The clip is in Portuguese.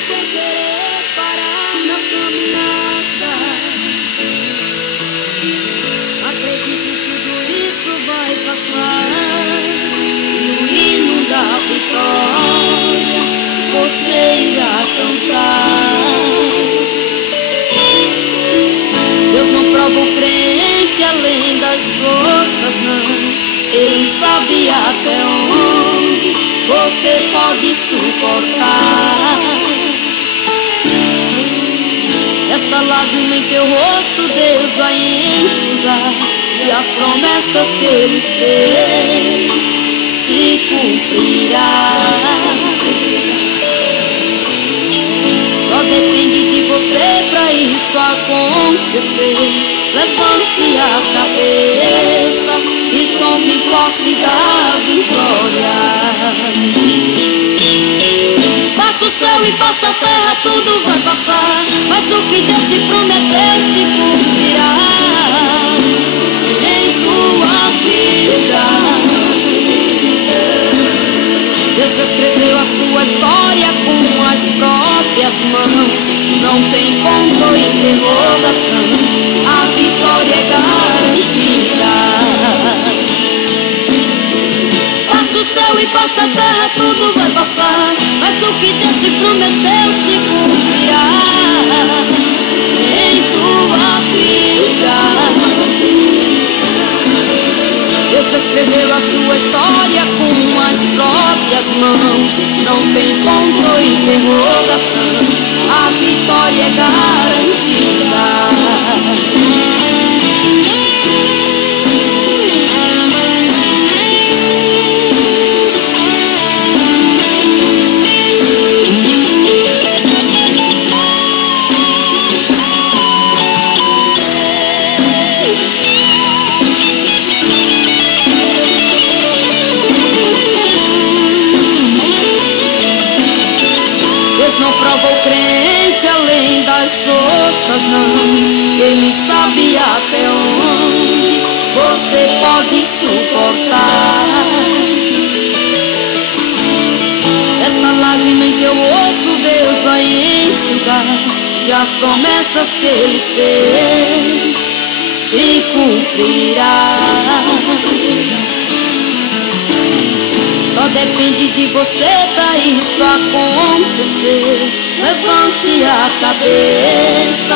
sem querer parar na caminhada. Acredito que tudo isso vai passar, e o hino da vitória você irá cantar. Deus não prova o crente além das forças, não. Ele sabe até onde você pode suportar. Esta lágrima em teu rosto Deus vai enxugar, e as promessas que Ele fez se cumprirá. Só depende de você pra isso acontecer. Levante a cabeça e tome posse da vitória. Passa o céu e passa a terra, tudo vai passar, mas o que Deus se prometeu se cumprirá em tua vida. Deus escreveu a sua história com as próprias mãos. Não tem ponto ou interrogação, a vitória é garantida. Passa o céu e passa a terra, tudo vai passar, mas o que Deus se prometeu se cumprirá em tua vida. Deus escreveu a sua história com as próprias mãos. Não tem ponto ou interrogação, a vitória é garantida. Deus não prova o crente além das forças, não. Ele sabe até onde você pode suportar. Esta lágrima em teu rosto Deus vai enxugar, e as promessas que Ele fez se cumprirá. Só depende de você pra isso acontecer. Levante a cabeça